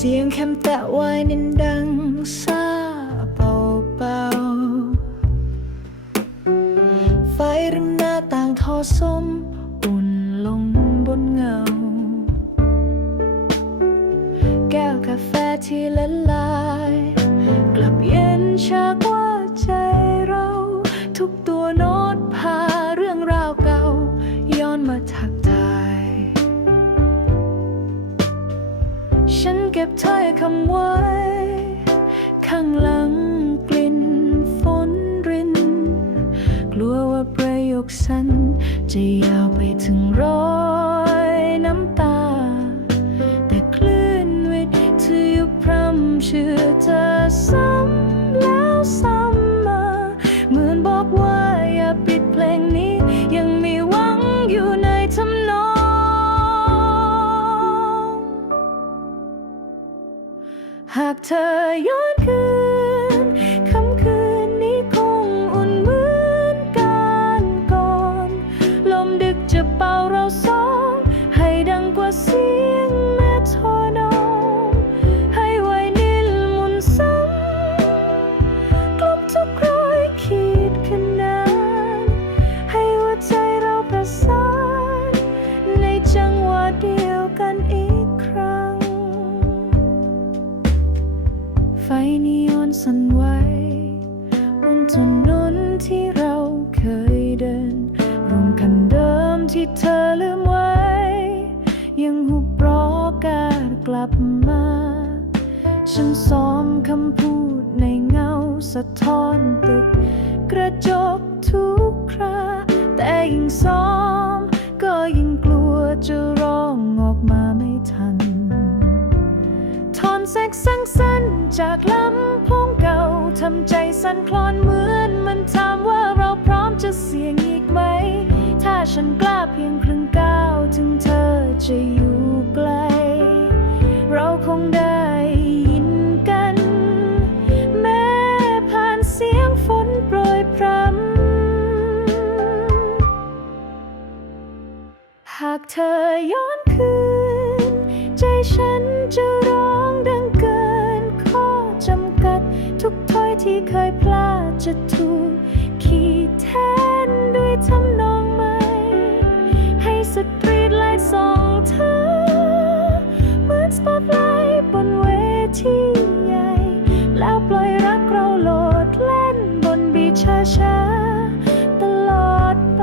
เสียงคมแตะไว้นินดังซาเบาเบาไฟริมหน้าต่างทอส้ม อุ่นลงบนเงา แก้วกาแฟที่ละลาย กลับเย็นชากว่าใจเรา ทุกตัวน้ตพ เก็บถ้อยคำไว้ ข้างหลังกลิ่นฝนริน กลัวว่าประโยคสั้นจะยาวไป เธอย้อนคืน ฟนีออนสั่นไหวบนถนนที่เราเคยเดินร่วมกันเดิมที่เธอลืมไว้ ยังหุบรอการกลับมา ฉันซ้อมคำพูดในเงาสะท้อนตึก กระจกทุกคราแต่ยิ่งซ้อม ก็ยิ่งกลัวจะร้องออกมาไม่ทัน ทอนแสกสั้นสั้น จากลำโพงเก่าทำใจสั่นคลอนเหมือนมันถามว่าเราพร้อมจะเสี่ยงอีกไหม ถ้าฉันกล้าเพียงครึ่ง สปอตไลท์บนเวทีใหญ่ แล้วปล่อยรักเราโหลดเล่นบนบีชช้าตลอดไป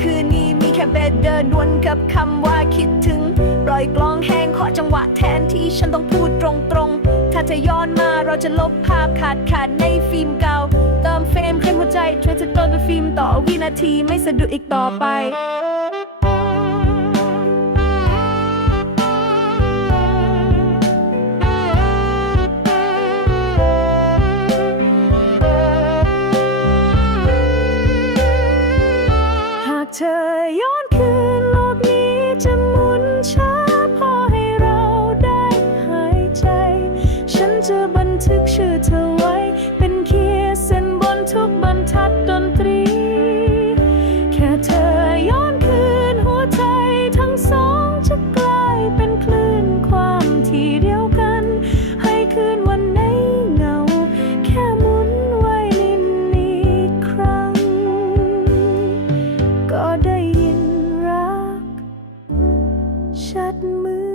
คืนนี้มีแค่เบดเดินวนกับคำว่าคิดถึง ปล่อยกลองแห้งขอจังหวะแทนที่ฉันต้องพูดตรงๆ ถ้าเธอย้อนมาเราจะลบภาพขาดขาดในฟิล์มเก่า เติมเฟรมเข้มหัวใจช่วยจะต้นเป็นฟิล์มต่อวินาทีไม่สะดุดอีกต่อไป เธอย้อนคืนโลกนี้จะหมุนช้าพอให้เราได้หายใจ ฉันจะบันทึกชื่อเธอ ชัดเหมือ